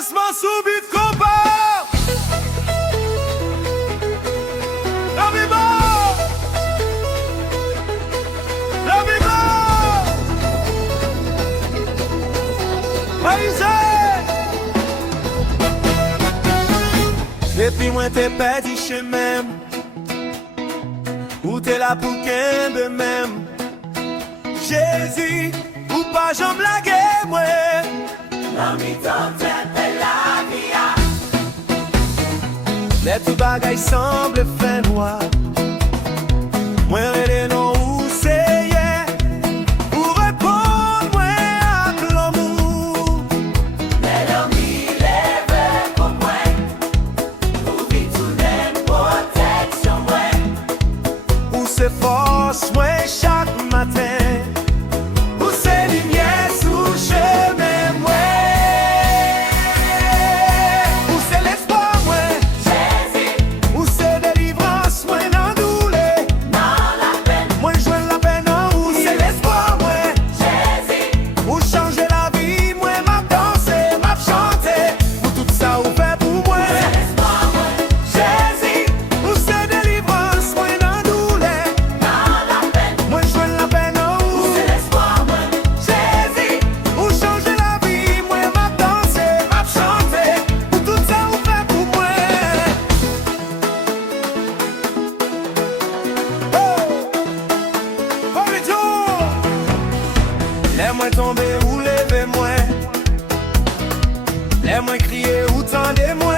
doucement sous but combat. La viva, la viva. Et puis moi t'es perdu chez même. Ou t'es là pour qu'un de même. Jésus, ou pas j'en blague moi. L'ami t'en t'appelle la vie. Les tout bagailles semblent fin noir. Moi les noms où c'est yeah. Pour répondre moi à l'amour. Mais l'homme il lève pour moi. Pour vivre tout les protection moi. Où c'est force moi chaque matin. Où c'est lumière sous chemin moi. Où c'est l'espoir moi. Jésus, Où c'est délivrance moi dans douleur. dans la peine. Moi joins la peine en où c'est l'espoir moi. Jésus, Où changer la vie moi m'a dansé, m'a chanté. Où tout ça ou fait pour moi. l'espoir moi. Jésus, où c'est délivrance moi dans douleur. Dans la peine. Moi joins la peine en où C'est l'espoir moi. Jésus, où changer la vie moi m'a dansé, m'a chanté. Où tout ça ou fait pour moi. Les moins tombés ou lever moi. Les moins crier ou tendez moi.